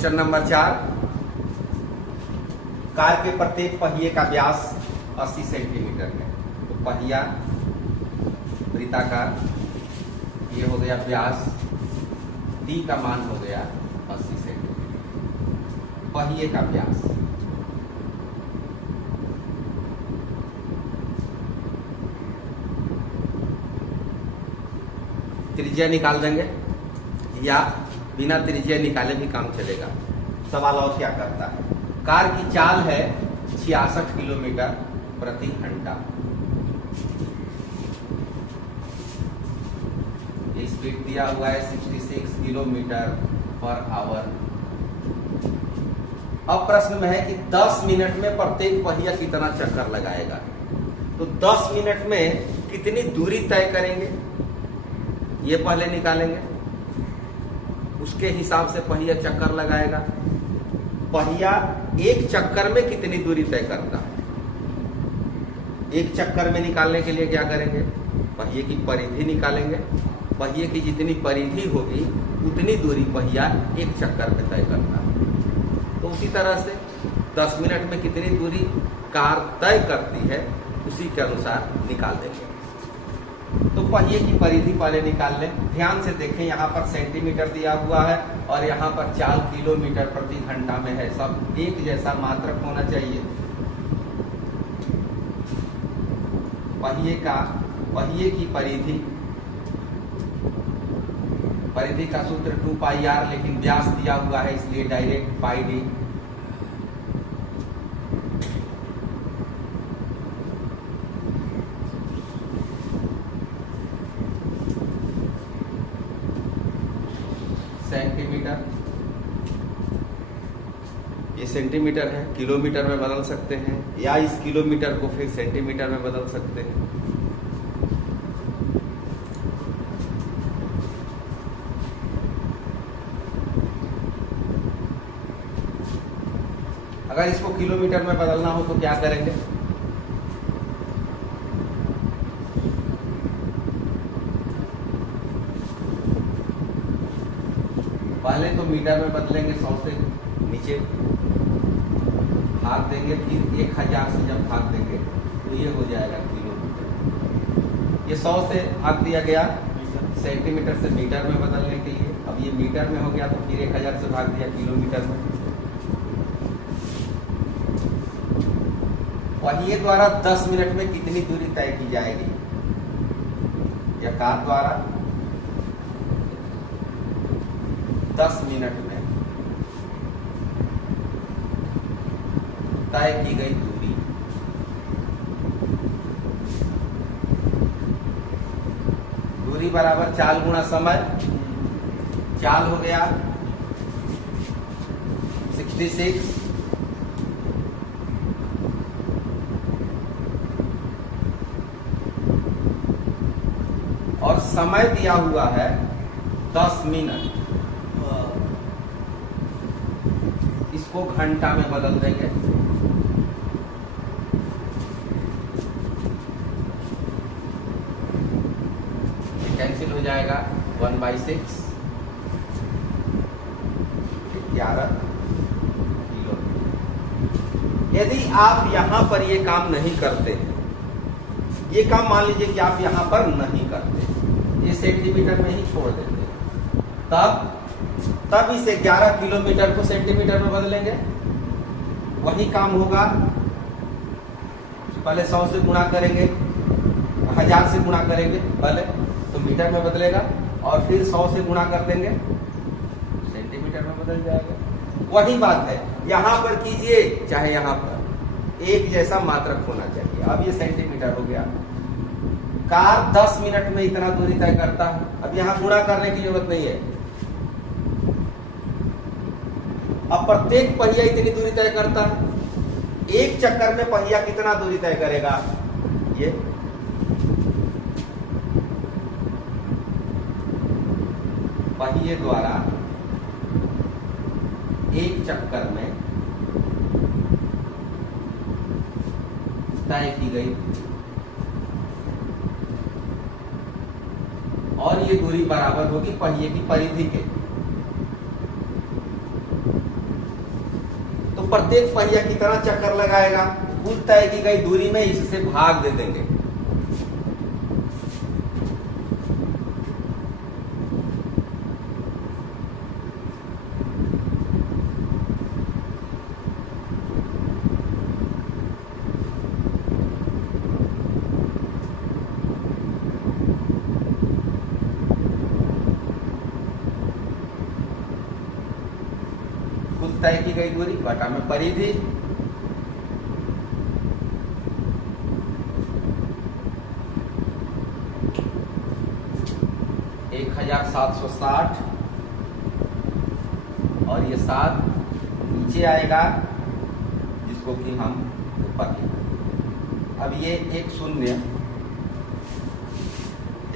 Question number 4, car के प्रत्येक पहिए का व्यास 80 सेंटीमीटर है। तो पहिया वृत्ताकार, ये हो गया व्यास, डी का मान हो गया 80 सेंटीमीटर। पहिए का व्यास त्रिज्या निकाल देंगे या बिना त्रिज्या निकाले भी काम चलेगा। सवाल और क्या करता है, कार की चाल है 66 किलोमीटर प्रति घंटा, स्पीड दिया हुआ है 66 किलोमीटर पर आवर। अब प्रश्न में है कि 10 मिनट में प्रत्येक पहिया कितना चक्कर लगाएगा। तो 10 मिनट में कितनी दूरी तय करेंगे ये पहले निकालेंगे, उसके हिसाब से पहिया चक्कर लगाएगा। पहिया एक चक्कर में कितनी दूरी तय करता है, एक चक्कर में निकालने के लिए क्या करेंगे, पहिए की परिधि निकालेंगे। पहिए की जितनी परिधि होगी उतनी दूरी पहिया एक चक्कर में तय करता है। तो उसी तरह से 10 मिनट में कितनी दूरी कार तय करती है उसी के अनुसार निकाल देंगे। तो पहिए की परिधि पहले निकाल लें। ध्यान से देखें, यहाँ पर सेंटीमीटर दिया हुआ है और यहाँ पर चाल किलोमीटर प्रति घंटा में है। सब एक जैसा मात्रक होना चाहिए। पहिए की परिधि का सूत्र 2πr, लेकिन व्यास दिया हुआ है इसलिए डायरेक्ट पाई डी। सेंटीमीटर, ये सेंटीमीटर है, किलोमीटर में बदल सकते हैं या इस किलोमीटर को फिर सेंटीमीटर में बदल सकते हैं। अगर इसको किलोमीटर में बदलना हो तो क्या करेंगे, पहले तो मीटर में बदलेंगे, 100 से नीचे भाग देंगे, फिर 1000 से जब भाग देंगे तो ये हो जाएगा किलोमीटर। ये 100 से भाग दिया गया सेंटीमीटर से मीटर में बदलने के लिए। अब ये मीटर में हो गया तो फिर 1000 से भाग दिया किलोमीटर में। पहिए द्वारा 10 मिनट में कितनी दूरी तय की जाएगी, या कार द्वारा 10 मिनट में तय की गई दूरी। दूरी बराबर चाल गुणा समय। चाल हो गया 66, और समय दिया हुआ है 10 मिनट। इसको घंटा में बदल देंगे। कैंसिल हो जाएगा 1/6, 11 किलोमीटर। यदि आप यहां पर ये काम नहीं करते हैं, ये काम मान लीजिए कि आप यहां पर नहीं करते, ये सेंटीमीटर में ही छोड़ देते, तब इसे 11 किलोमीटर को सेंटीमीटर में बदलेंगे। वही काम होगा, पहले 100 से गुणा करेंगे, 1000 से गुणा करेंगे पहले तो मीटर में बदलेगा, और फिर 100 से गुणा कर देंगे सेंटीमीटर में बदल जाएगा। वही बात है, यहां पर कीजिए चाहे यहां पर, एक जैसा मात्रक होना चाहिए। अब ये सेंटीमीटर हो गया। कार 10 मिनट में इतना दूरी तय करता है। अब यहां गुणा करने की जरूरत नहीं है। अब प्रत्येक पहिया इतनी दूरी तय करता है। एक चक्कर में पहिया कितना दूरी तय करेगा, ये पहिए द्वारा एक चक्कर में तय की गई, और ये दूरी बराबर होगी पहिए की परिधि के। प्रत्येक पहिया कितना चक्कर लगाएगा, कुल तय की गई दूरी में इससे भाग दे देंगे। तय की गई दूरी बटा में परिधि, 1760 और ये 7 नीचे आएगा जिसको कि हम ऊपर लिखें। अब ये एक शून्य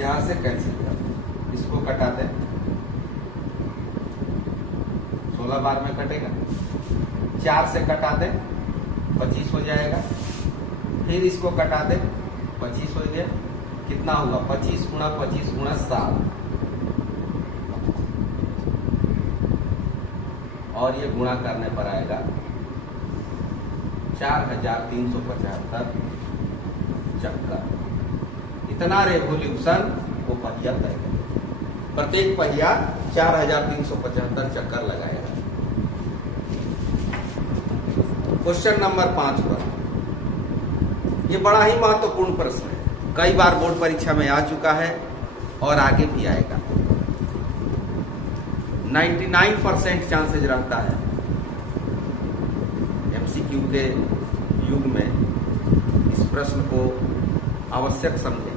यहां से कैंसिल कर दें, इसको कटा दें, 16 बार में कटेगा, 4 से कटा दें 25 हो जाएगा, फिर इसको कटा दें 25 हो गया, कितना हुआ 25 गुणा 7 और ये गुणा करने पर आएगा 4375 चक्कर। इतना रेवोल्यूशन वो पहिया तय करेगा, प्रत्येक पहिया 4375 चक्कर लगाएगा। क्वेश्चन नंबर 5 पर, ये बड़ा ही महत्वपूर्ण प्रश्न है, कई बार बोर्ड परीक्षा में आ चुका है और आगे भी आएगा। 99% चांसेस रहता है एमसीक्यू के युग में इस प्रश्न को आवश्यक समझें।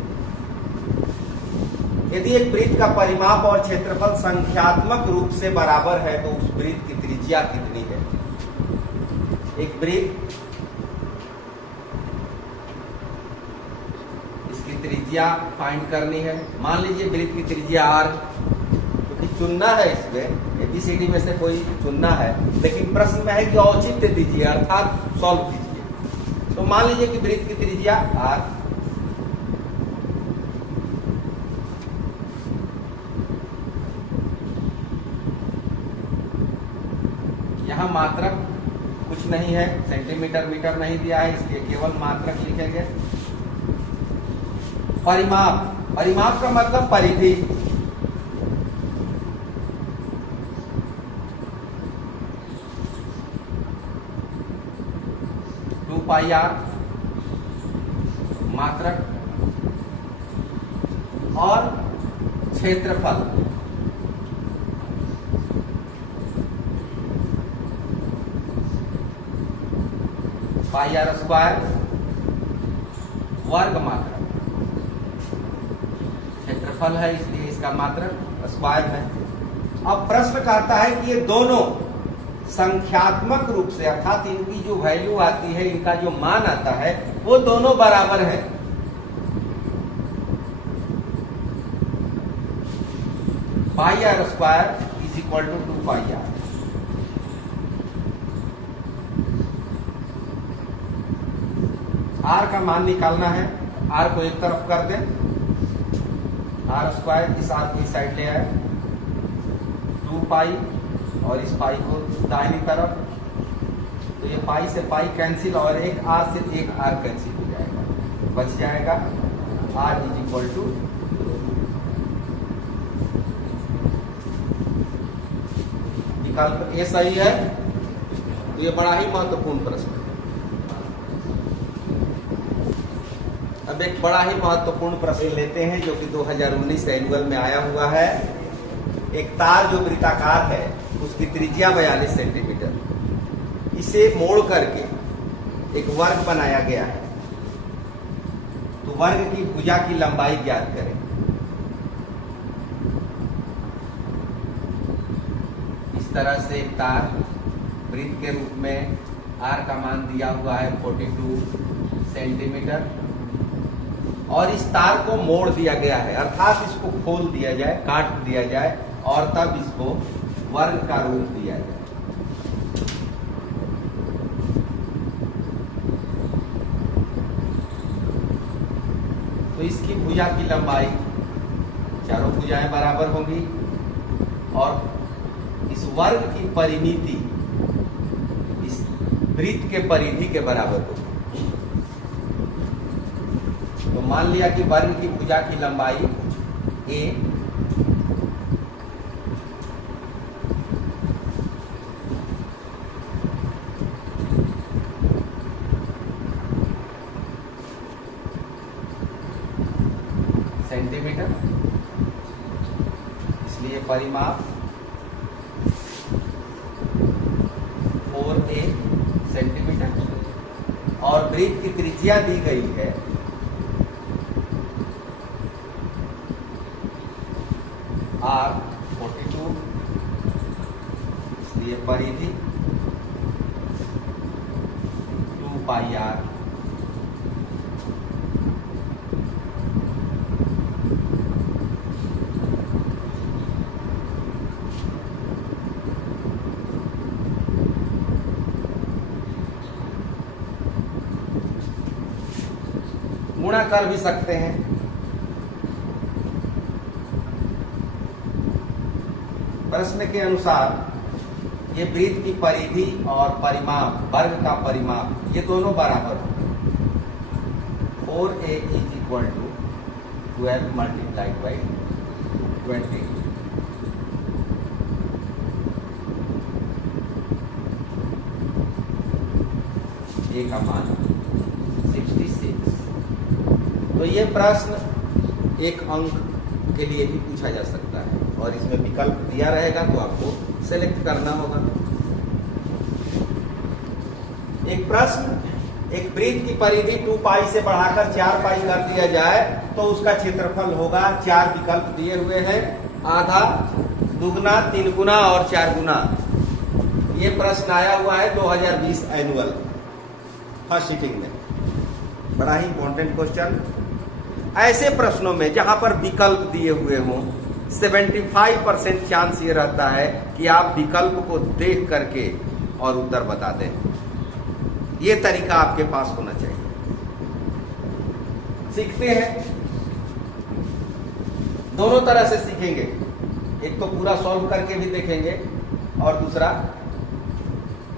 यदि एक वृत्त का परिमाप और क्षेत्रफल संख्यात्मक रूप से बराबर है तो उस वृत्त की त्रिज्या कितनी है? एक वृत्त, इसकी त्रिज्या फाइंड करनी है। मान लीजिए वृत्त की त्रिज्या r, क्योंकि चुनना है, इसमें एबीसीडी में से कोई चुनना है, लेकिन प्रश्न में है कि औचित्य दीजिए अर्थात सॉल्व कीजिए। तो मान लीजिए कि वृत्त की त्रिज्या r, यहां मात्रक कुछ नहीं है, सेंटीमीटर मीटर नहीं दिया है, इसलिए केवल मात्रक लिखेंगे। परिमाप, परिमाप का मतलब परिधि, पाई r मात्रक, और क्षेत्रफल पाई r स्क्वायर वर्ग मात्रक, क्षेत्रफल है इसलिए इसका मात्रक स्क्वायर है। अब प्रश्न कहता है कि ये दोनों संख्यात्मक रूप से अर्थात इनकी जो वैल्यू आती है, इनका जो मान आता है, वो दोनों बराबर है। Pi r square is equal to 2 pi r। r का मान निकालना है, r को एक तरफ कर दें, r स्क्वायर इस r को इस साइड ले आए, 2 पाई और इस पाई को दाहिनी तरफ, तो ये पाई से पाई कैंसिल और एक r से एक r कैंसिल हो जाएगा, बच जाएगा r इज इक्वल टू, विकल्प ए सही है। तो ये बड़ा ही महत्वपूर्ण प्रश्न है। अब एक बड़ा ही महत्वपूर्ण प्रश्न लेते हैं जो कि 2019 एनुअल में आया हुआ है। एक तार जो वृत्ताकार है उसकी त्रिज्या 42 सेंटीमीटर, इसे मोड़ करके एक वर्ग बनाया गया है, तो वर्ग की भुजा की लंबाई ज्ञात करें। इस तरह से एक तार वृत्त के रूप में r का मान दिया हुआ है 42 सेंटीमीटर, और इस तार को मोड़ दिया गया है, अर्थात इसको खोल दिया जाए, काट दिया जाए और तब इसको वर्ग का रूप दिया जाए। तो इसकी भुजा की लंबाई, चारों भुजाएं बराबर होंगी, और इस वर्ग की परिमिति, इस वृत्त के परिधि के बराबर होगी। तो मान लिया कि वर्ग की भुजा की लंबाई a, सेंटीमीटर, इसलिए परिमाप 4a सेंटीमीटर, और वृत्त की त्रिज्या दी गई है r 42, इसलिए परिधि 2 पाई r। गुणा कर भी सकते हैं। प्रश्न के अनुसार ये वृत्त की परिधि और परिमाप, वर्ग का परिमाप, ये दोनों बराबर हो। 4a is equal to 12 multiplied by 20। a का मान 66। तो ये प्रश्न एक अंक के लिए भी पूछा जा सकता है और इसमें विकल्प दिया रहेगा तो आपको सेलेक्ट करना होगा। एक प्रश्न, एक वृत्त की परिधि 2 पाई से बढ़ाकर 4 पाई कर दिया जाए तो उसका क्षेत्रफल होगा। 4 विकल्प दिए हुए हैं, आधा, दुगना, 3 गुना और 4 गुना। ये प्रश्न आया हुआ है 2020 एनुअल फर्स्ट सीटिंग में, बड़ा ही इंपॉर्टेंट क्वेश्चन। ऐसे प्रश्नों में जहां पर विकल्प दिए हुए हों 75% चांस ये रहता है कि आप विकल्प को देख करके और उत्तर बता दें। ये तरीका आपके पास होना चाहिए। सीखते हैं, दोनों तरह से सीखेंगे। एक तो पूरा सॉल्व करके भी देखेंगे और दूसरा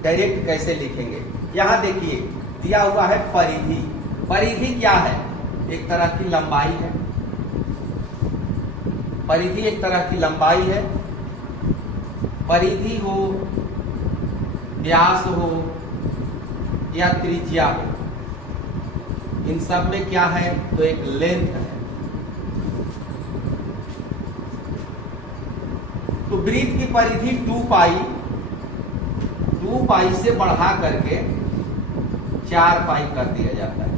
डायरेक्ट कैसे लिखेंगे। यहां देखिए दिया हुआ है परिधि। परिधि क्या है? एक तरह की लंबाई है। परिधि एक तरह की लंबाई है। परिधि हो, व्यास हो या त्रिज्या हो, इन सब में क्या है? तो एक लेंथ है। तो वृत्त की परिधि 2 पाई से बढ़ा करके 4 पाई कर दिया जाता है।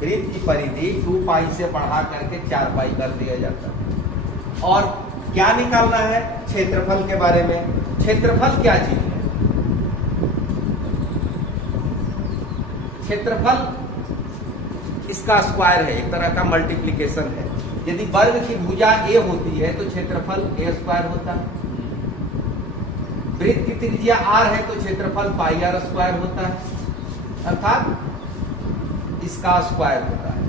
वृत्त की परिधि 2 पाई से बढ़ा करके 4 पाई कर दिया जाता है। और क्या निकालना है? क्षेत्रफल के बारे में। क्षेत्रफल क्या चीज है? क्षेत्रफल इसका स्क्वायर है, एक तरह का मल्टीप्लिकेशन है। यदि वर्ग की भुजा a होती है तो क्षेत्रफल a स्क्वायर होता है। वृत्त की त्रिज्या r है तो क्षेत्रफल पाई r स्क्वायर होता है, अर्थात इसका स्क्वायर होता है।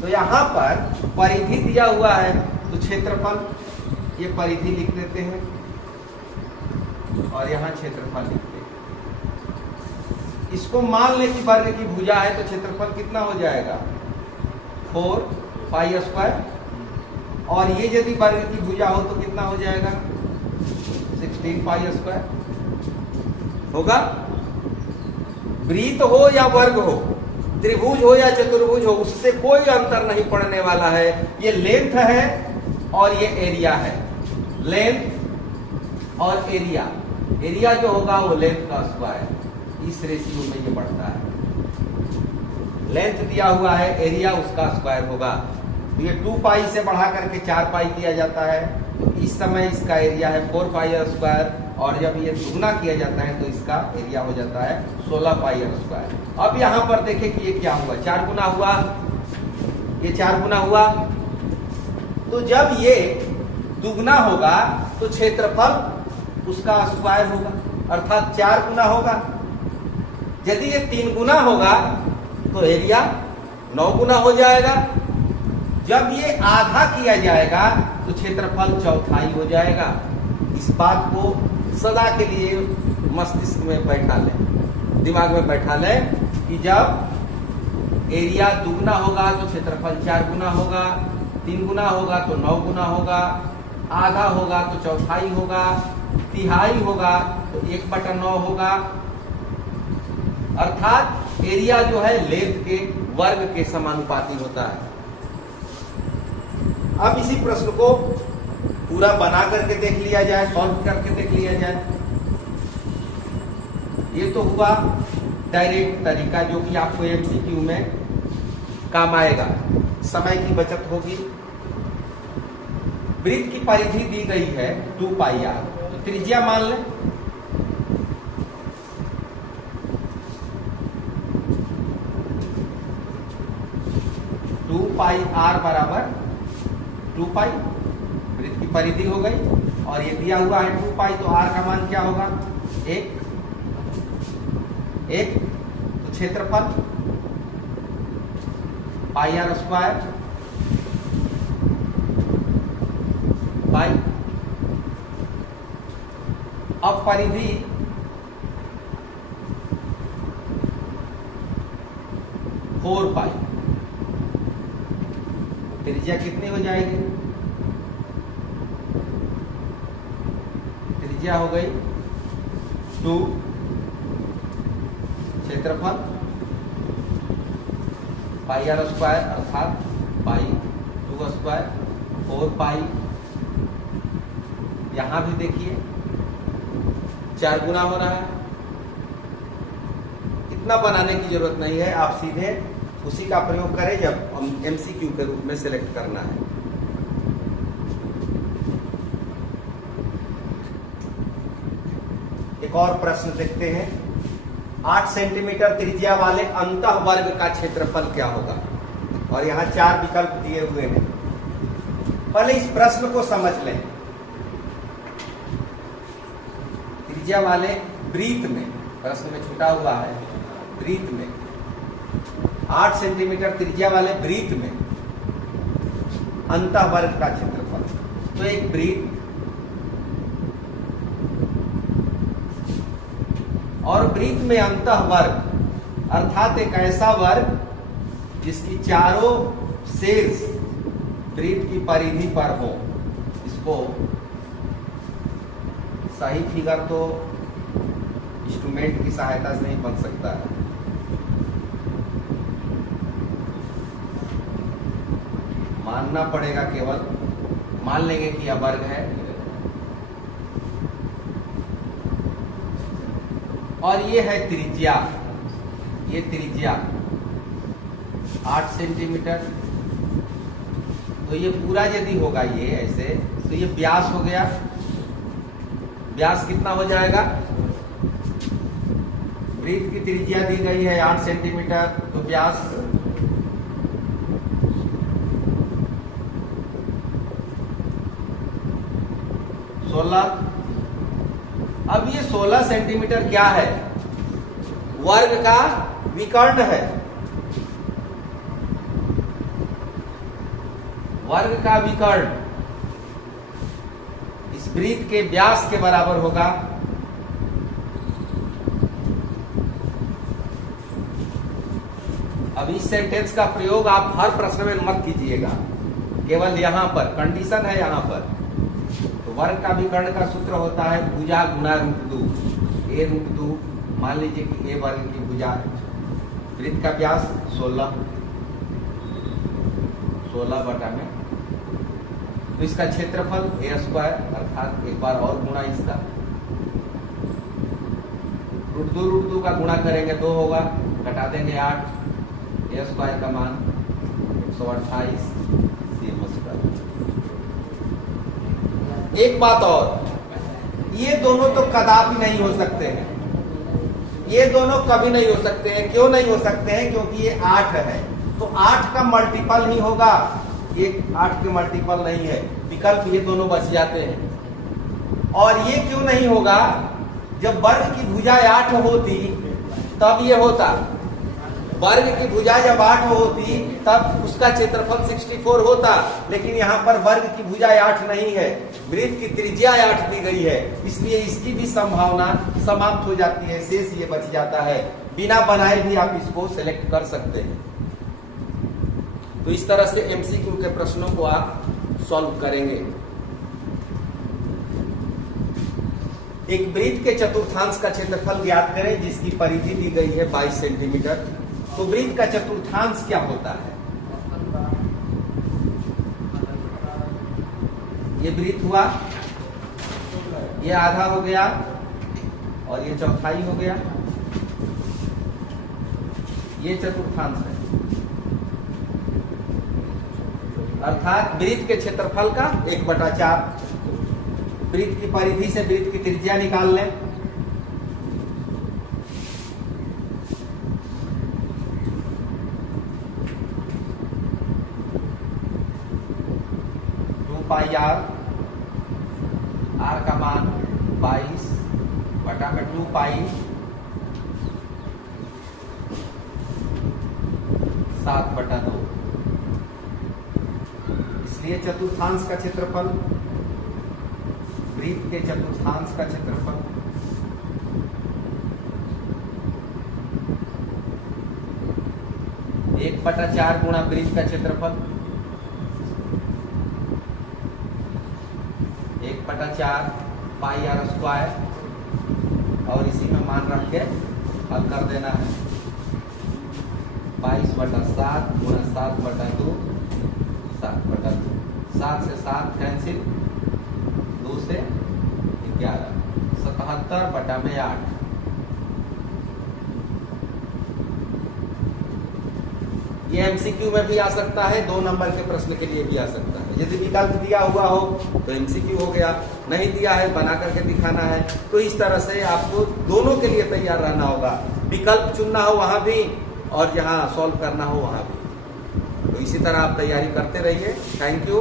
तो यहां पर परिधि दिया हुआ है तो क्षेत्रफल, ये परिधि लिख देते हैं और यहां क्षेत्रफल लिखते हैं। इसको मान ले कि वर्ग की भुजा है तो क्षेत्रफल कितना हो जाएगा? 4 पाई स्क्वायर। और ये यदि वर्ग की भुजा हो तो कितना हो जाएगा? 16 पाई स्क्वायर होगा। वृत्त हो या वर्ग हो, त्रिभुज हो या चतुर्भुज हो, उससे कोई अंतर नहीं पड़ने वाला है। ये लेंथ है और ये एरिया है। लेंथ और एरिया, एरिया जो होगा वो लेंथ का स्क्वायर। इस रेशियो में ये बढ़ता है। लेंथ दिया हुआ है, एरिया उसका स्क्वायर होगा। तो ये 2 पाई से बढ़ा करके 4 पाई किया जाता है तो इस समय इसका एरिया है 4 पाई स्क्वायर। और जब ये दुगना किया जाता है तो इसका एरिया हो जाता है 16 पाई स्क्वायर। अब यहां पर देखें कि ये क्या हुआ? 4 गुना हुआ, ये 4 गुना हुआ। तो जब ये दुगना होगा तो क्षेत्रफल उसका स्क्वायर होगा, अर्थात 4 गुना होगा। यदि ये 3 गुना होगा तो एरिया 9 गुना हो जाएगा। जब ये आधा किया जाएगा तो क्षेत्रफल चौथाई हो जाएगा। इस बात को सदा के लिए मस्तिष्क में बैठा लें, दिमाग में बैठा लें कि जब एरिया दुगना होगा तो क्षेत्रफल 4 गुना होगा, 3 गुना होगा तो 9 गुना होगा, आधा होगा तो चौथाई होगा, तिहाई होगा तो 1/9 होगा। अर्थात एरिया जो है लेंथ के वर्ग के समानुपाती होता है। अब इसी प्रश्न को पूरा बना करके देख लिया जाए, सॉल्व करके देख लिया जाए। ये तो हुआ डायरेक्ट तरीका जो कि आपको एमसीक्यू में काम आएगा, समय की बचत होगी। वृत्त की परिधि दी गई है 2πr, तो त्रिज्या मान लें। टू पाई आर बराबर 2π, वृत्त की परिधि हो गई। और ये दिया हुआ है 2π, तो r का मान क्या होगा? 1। तो क्षेत्रफल πr² पाई। अब परिधि फोर पाई, त्रिज्या कितनी हो जाएगी? त्रिज्या हो गई 2, क्षेत्रफल πr² अर्थात π2², 4π। यहां भी देखिए 4 गुना हो रहा है। इतना बनाने की जरूरत नहीं है, आप सीधे उसी का प्रयोग करें जब हम एमसीक्यू के रूप में सिलेक्ट करना है। एक और प्रश्न देखते हैं। 8 सेंटीमीटर त्रिज्या वाले अंतः वर्ग का क्षेत्रफल क्या होगा? और यहाँ 4 विकल्प दिए हुए हैं। पहले इस प्रश्न को समझ लें। त्रिज्या वाले वृत्त में, प्रश्न में छूटा हुआ है, वृत्त में 8 सेंटीमीटर त्रिज्या वाले वृत्त में अंतः वर्ग का क्षेत्रफल। तो एक वृत्त और वृत्त में अंतः वर्ग अर्थात एक ऐसा वर्ग जिसकी चारों शीर्ष वृत्त की परिधि पर हो। इसको सही फिगर तो इंस्ट्रूमेंट की सहायता से नहीं बन सकता है। मानना पड़ेगा, केवल मान लेंगे कि यह वर्ग है। और ये है त्रिज्या, ये त्रिज्या 8 सेंटीमीटर। तो ये पूरा यदि होगा ये ऐसे, तो ये व्यास हो गया। व्यास कितना हो जाएगा? वृत्त की त्रिज्या दी गई है 8 सेंटीमीटर, तो व्यास 16। अब ये 16 सेंटीमीटर क्या है? वर्ग का विकर्ण है। वर्ग का विकर्ण इस वृत्त के व्यास के बराबर होगा। अब इस सेंटेंस का प्रयोग आप हर प्रश्न में मत कीजिएगा, केवल यहां पर कंडीशन है। यहां पर तो वर्ग का विकर्ण का सूत्र होता है भुजा गुना √2। a√2 मान लीजिए कि ए वर्ग की भुजा, वृत्त का व्यास 16 बटा में, तो इसका क्षेत्रफल a² अर्थात एक बार और गुणा इसका √2 का गुणा करेंगे 2 होगा, घटा देंगे 8, a² का मान 128 cm²। एक बात और, ये दोनों तो कदापि नहीं हो सकते हैं। ये दोनों कभी नहीं हो सकते हैं। क्यों नहीं हो सकते हैं? क्योंकि ये 8 है, तो 8 का मल्टीपल ही होगा। ये 8 के मल्टीपल नहीं है, विकल्प ये दोनों बच जाते हैं। और ये क्यों नहीं होगा? जब वर्ग की भुजा 8 होती तब ये होता। वर्ग की भुजा जब 8 होती तब उसका क्षेत्रफल 64 होता, लेकिन यहाँ पर वर्ग की भुजा 8 नहीं है। वृत्त की त्रिज्या 8 दी गई है, इसलिए इसकी भी संभावना समाप्त हो जाती है, शेष ये बच जाता है। बिना बनाए भी आप इसको सेलेक्ट कर सकते हैं। तो इस तरह से एमसीक्यू के प्रश्नों को आप सॉल्व करेंगे। एक वृत्त के चतुर्थांश का क्षेत्रफल ज्ञात करें जिसकी परिधि दी गई है 22 सेंटीमीटर। तो वृत्त का चतुर्थांश क्या होता है? ये वृत्त हुआ, ये आधा हो गया और ये चौथाई हो गया, ये चतुर्थांश है। अर्थात वृत्त के क्षेत्रफल का 1/4। वृत्त की परिधि से वृत्त की त्रिज्या निकाल लें। पाई आर का मान 22/2 पाई 7/2। इसलिए चतुर्थांश का क्षेत्रफल, वृत्त के चतुर्थांश का क्षेत्रफल 1/4 गुणा वृत्त का क्षेत्रफल 1/4 पाई आर स्क्वायर, और इसी में मान रख के हल कर देना है। 22/7 गुणा 7/2 7/2। 7 से 7 कैंसिल, 2 से 11, 77/8। ये एमसीक्यू में भी आ सकता है, 2 नंबर के प्रश्न के लिए भी आ सकता है। यदि विकल्प दिया हुआ हो तो एमसीक्यू हो गया, नहीं दिया है बना करके दिखाना है। तो इस तरह से आपको दोनों के लिए तैयार रहना होगा, विकल्प चुनना हो वहां भी और जहां सॉल्व करना हो वहां भी। तो इसी तरह आप तैयारी करते रहिए। Thank you.